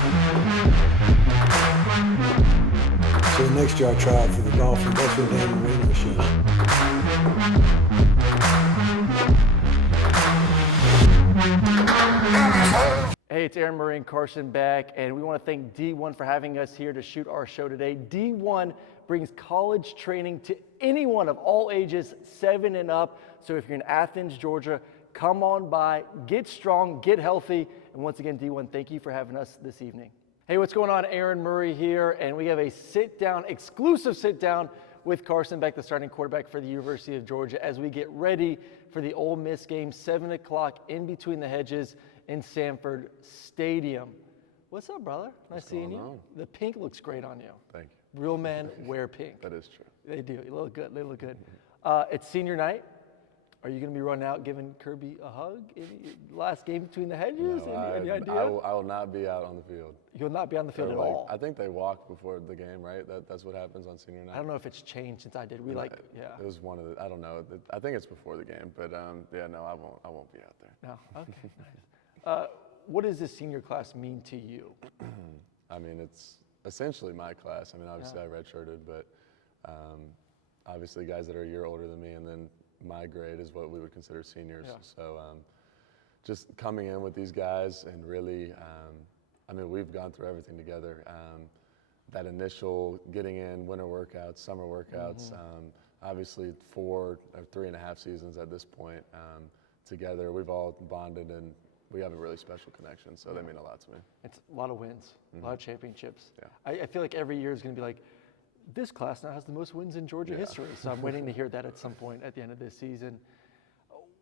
So next year I try out for the Dolphins. That's when Dan Marino shows. Hey, it's Aaron Murray and Carson Beck, and we want to thank D1 for having us here to shoot our show today. D1 brings college training to anyone of all ages, 7 and up. So if you're in Athens, Georgia, come on by, get strong, get healthy. And once again, D1, thank you for having us this evening. Hey, what's going on? Aaron Murray here, and we have a sit-down, exclusive sit-down with Carson Beck, the starting quarterback for the University of Georgia, as we get ready for the Ole Miss game, 7 o'clock in between the hedges in Sanford Stadium. What's up, brother? Nice seeing you. The pink looks great on you. Thank you. Real men wear pink. That is true. They do. You look good. They look good. It's senior night. Are you going to be running out giving Kirby a hug? Any last game between the hedges? No, any idea? I will not be out on the field. You'll not be on the field at all. I think they walk before the game, right? That's what happens on senior night. I don't know if it's changed since I did. It was one of the. I don't know. I think it's before the game, but yeah, no, I won't be out there. No. Okay. Nice. What does this senior class mean to you? I mean, it's essentially my class. I mean, obviously I redshirted, but obviously guys that are a year older than me, and then my grade is what we would consider seniors. Yeah. So just coming in with these guys and really, I mean, we've gone through everything together. That initial getting in, winter workouts, summer workouts, obviously 4 or 3.5 seasons at this point together. We've all bonded and we have a really special connection, so they mean a lot to me. It's a lot of wins, a lot of championships. Yeah. I feel like every year is going to be like, this class now has the most wins in Georgia history, so I'm waiting to hear that at some point at the end of this season.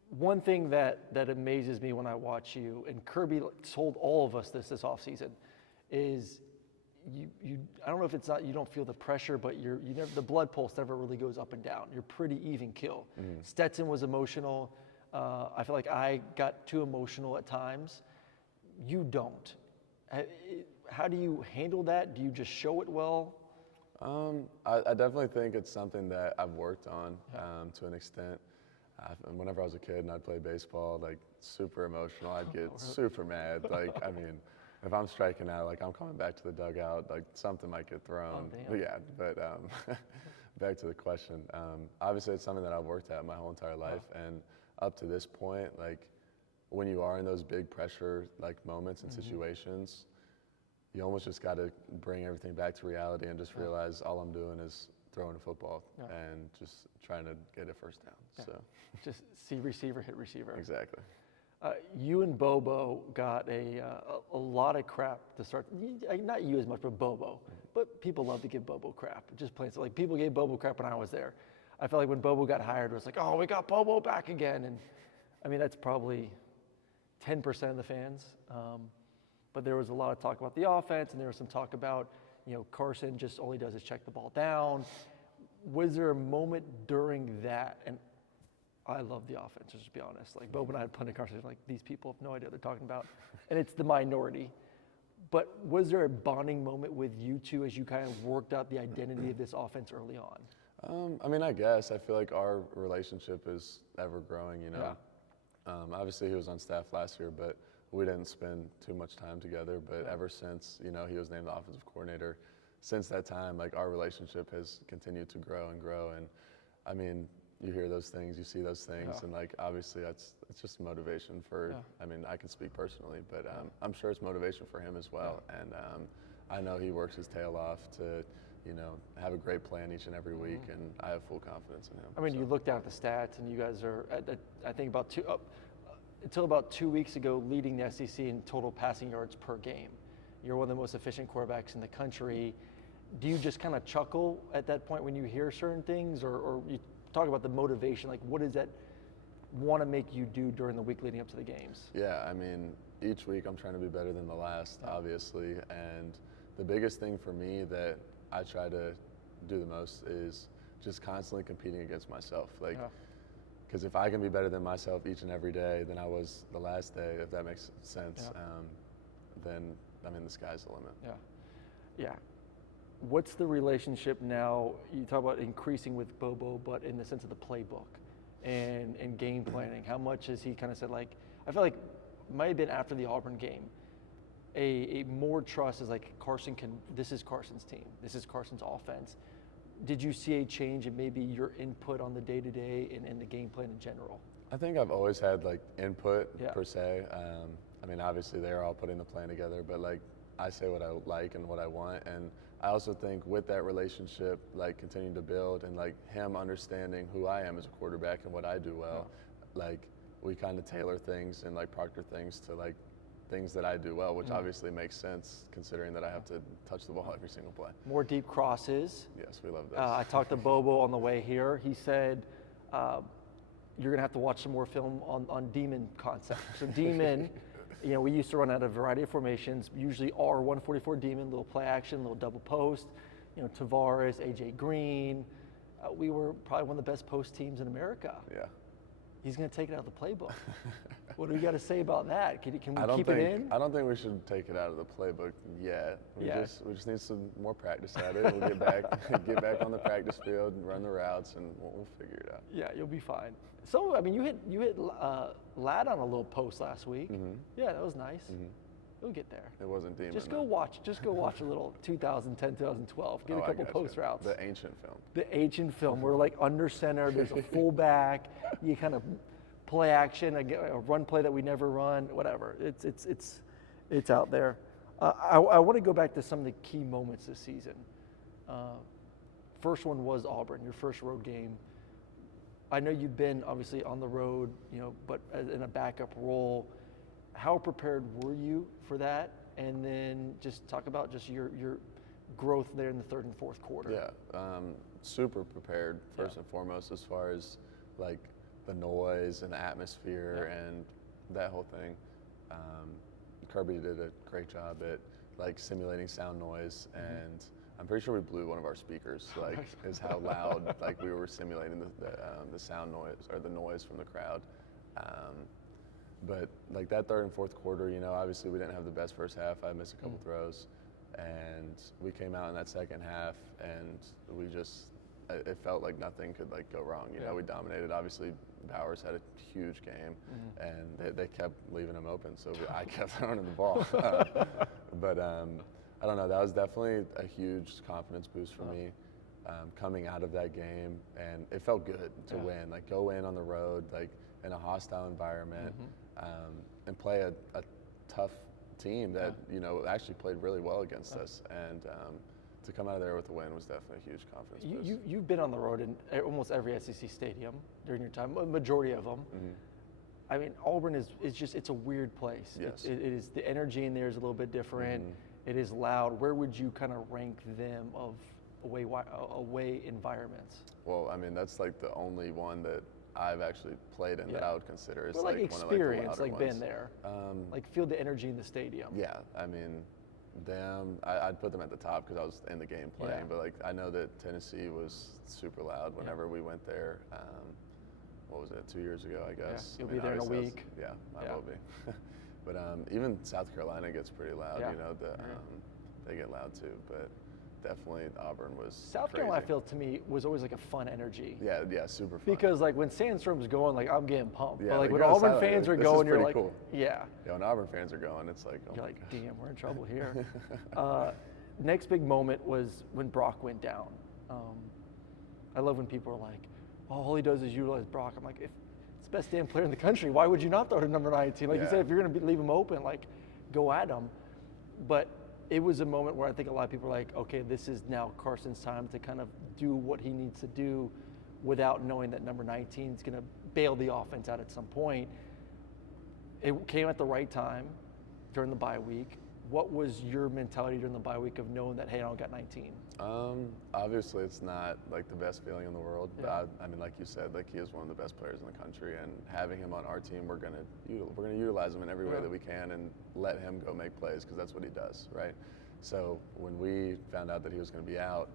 One thing that amazes me when I watch you, and Kirby told all of us this offseason, is you I don't know if it's not you don't feel the pressure, but you never, the blood pulse never really goes up and down. You're pretty even kill. Stetson was emotional. I feel like I got too emotional at times. You don't. How do you handle that? Do you just show it well? I definitely think it's something that I've worked on to an extent. Whenever I was a kid and I'd play baseball, like super emotional, I'd get super mad. Like, I mean, if I'm striking out, like I'm coming back to the dugout, like something might get thrown. Oh, damn. Yeah, but back to the question. Obviously, it's something that I've worked at my whole entire life, and up to this point, like when you are in those big pressure like moments and situations, you almost just got to bring everything back to reality and just realize all I'm doing is throwing a football and just trying to get a first down. So just see receiver, hit receiver. Exactly. You and Bobo got a lot of crap to start. Not you as much, but Bobo. But people love to give Bobo crap. Just plain so like people gave Bobo crap when I was there. I felt like when Bobo got hired, it was like, oh, we got Bobo back again. And I mean, that's probably 10% of the fans. But there was a lot of talk about the offense, and there was some talk about, Carson just all he does is check the ball down. Was there a moment during that? And I love the offense, just to be honest. Like Bobo and I had plenty of conversations, like these people have no idea what they're talking about. And it's the minority. But was there a bonding moment with you two as you kind of worked out the identity of this offense early on? I mean, I guess I feel like our relationship is ever growing, Obviously he was on staff last year, but we didn't spend too much time together. But ever since, he was named the offensive coordinator, since that time, like our relationship has continued to grow and grow. And I mean, you hear those things, you see those things, and like obviously it's just motivation for, I mean, I can speak personally, but I'm sure it's motivation for him as well. And I know he works his tail off to, have a great plan each and every week, and I have full confidence in him. I mean, you look down at the stats, and you guys are, I think until about 2 weeks ago, leading the SEC in total passing yards per game. You're one of the most efficient quarterbacks in the country. Do you just kind of chuckle at that point when you hear certain things, or you talk about the motivation? Like, what does that want to make you do during the week leading up to the games? Yeah, I mean, each week I'm trying to be better than the last, obviously, and the biggest thing for me that I try to do the most is just constantly competing against myself. Like, because if I can be better than myself each and every day than I was the last day, if that makes sense, then, I mean, the sky's the limit. Yeah. What's the relationship now? You talk about increasing with Bobo, but in the sense of the playbook and game planning. How much has he kind of said, like, I feel like it might have been after the Auburn game, a more trust is like this is Carson's team, this is Carson's offense. Did you see a change in maybe your input on the day-to-day and the game plan in general? I think I've always had like input Yeah. per se. I mean, obviously they're all putting the plan together, but like I say what I like and what I want, and I also think with that relationship, like continuing to build and like him understanding who I am as a quarterback and what I do well, like we kind of tailor things and like proctor things to like things that I do well, which obviously makes sense considering that I have to touch the ball every single play. More deep crosses. Yes, we love this. I talked to Bobo on the way here. He said, you're going to have to watch some more film on demon concept. So demon, you know, we used to run out a variety of formations, usually R144 demon, little play action, little double post, you know, Tavares, AJ Green. We were probably one of the best post teams in America. Yeah. He's going to take it out of the playbook. What do we got to say about that? Can we keep it in? I don't think we should take it out of the playbook yet. We just need some more practice at it. We'll get back on the practice field and run the routes, and we'll figure it out. Yeah, you'll be fine. So, I mean, you hit Ladd on a little post last week. Mm-hmm. Yeah, that was nice. You'll get there. It wasn't demon. Just go watch a little 2010, 2012. Get a couple post routes. The ancient film. The ancient film. We're like under center. There's a fullback. You kind of play action, a run play that we never run. Whatever. It's out there. I want to go back to some of the key moments this season. First one was Auburn, your first road game. I know you've been obviously on the road, you know, but in a backup role. How prepared were you for that? And then just talk about just your growth there in the third and fourth quarter. Yeah, super prepared first and foremost as far as like the noise and the atmosphere and that whole thing. Kirby did a great job at like simulating sound noise, and I'm pretty sure we blew one of our speakers. Like, is how loud like we were simulating the sound noise or the noise from the crowd. But like that third and fourth quarter, you know, obviously we didn't have the best first half. I missed a couple throws, and we came out in that second half, and it felt like nothing could like go wrong. You know, we dominated. Obviously, Bowers had a huge game, and they kept leaving him open, so I kept throwing him the ball. But I don't know. That was definitely a huge confidence boost for me coming out of that game, and it felt good to win. Like go in on the road, like in a hostile environment, and play a tough team that you know actually played really well against us, and to come out of there with a win was definitely a huge confidence boost. You've been on the road in almost every SEC stadium during your time, a majority of them. I mean, Auburn is it's a weird place. Yes. It is, the energy in there is a little bit different. It is loud. Where would you kind of rank them of away environments? Well, I mean, that's like the only one that I've actually played in that I would consider. It's like experience, one of the like louder been ones. there, like feel the energy in the stadium. Yeah, I mean, I'd put them at the top because I was in the game playing. But like, I know that Tennessee was super loud whenever we went there. What was it? 2 years ago, I guess. You'll be there in a week. Yeah, I will be. But even South Carolina gets pretty loud. You know, they get loud too. But definitely Auburn was South crazy. Carolina, I feel to me, was always like a fun energy. Yeah, super fun. Because like when Sandstrom's going, like I'm getting pumped. Yeah, but like when go Auburn silent. fans are This going, is you're pretty like, cool. yeah. Yeah, when Auburn fans are going, it's like, oh You're my like, gosh. damn, we're in trouble here. Next big moment was when Brock went down. I love when people are like, oh, all he does is utilize Brock. I'm like, if it's the best damn player in the country, why would you not throw to number 19? Like you said, if you're going to leave him open, like go at him. But it was a moment where I think a lot of people are like, okay, this is now Carson's time to kind of do what he needs to do without knowing that number 19 is going to bail the offense out at some point. It came at the right time during the bye week. What was your mentality during the bye week of knowing that, hey, I don't got 19? Obviously, it's not like the best feeling in the world. But I mean, like you said, like he is one of the best players in the country, and having him on our team, we're gonna utilize him in every way that we can and let him go make plays because that's what he does, right? So when we found out that he was going to be out,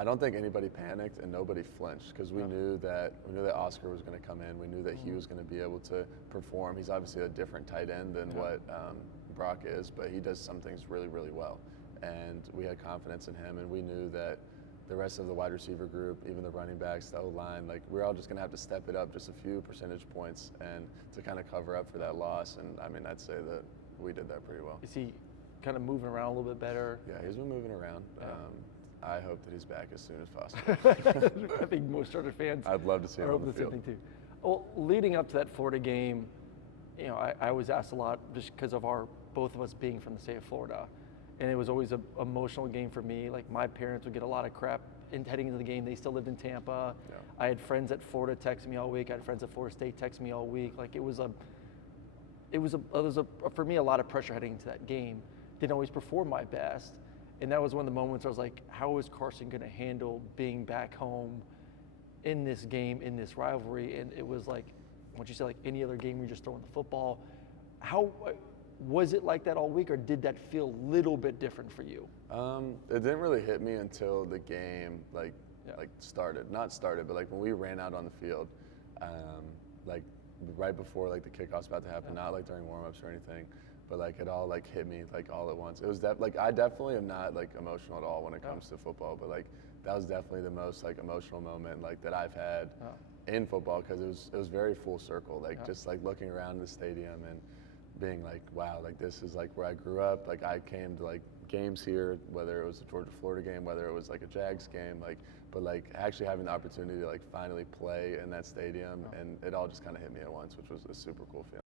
I don't think anybody panicked and nobody flinched because we knew that Oscar was going to come in. We knew that he was going to be able to perform. He's obviously a different tight end than what Brock is, but he does some things really, really well. And we had confidence in him, and we knew that the rest of the wide receiver group, even the running backs, the O-line, like we're all just going to have to step it up just a few percentage points and to kind of cover up for that loss. And I mean, I'd say that we did that pretty well. Is he kind of moving around a little bit better? Yeah, he's been moving around. Yeah. I hope that he's back as soon as possible. I think most Charger fans I'd love to see him are on the hoping the same field. thing too. Well, leading up to that Florida game, I was asked a lot just because of both of us being from the state of Florida, and it was always an emotional game for me. Like my parents would get a lot of crap heading into the game. They still lived in Tampa. Yeah. I had friends at Florida text me all week. I had friends at Florida State text me all week. Like it was for me a lot of pressure heading into that game. Didn't always perform my best, and that was one of the moments I was like, how is Carson going to handle being back home in this game, in this rivalry? And it was like, once you said like any other game, you're just throwing the football. How was it like that all week, or did that feel a little bit different for you? It didn't really hit me until the game started. Not started, but like when we ran out on the field, like right before like the kickoff's about to happen, not like during warm-ups or anything, but like it all like hit me like all at once. It was like I definitely am not like emotional at all when it comes to football, but like that was definitely the most like emotional moment like that I've had in football, because it was very full circle, like just like looking around the stadium and being like, wow, like this is like where I grew up. Like I came to like games here, whether it was a Georgia-Florida game, whether it was like a Jags game, like, but like actually having the opportunity to like finally play in that stadium, and it all just kind of hit me at once, which was a super cool feeling.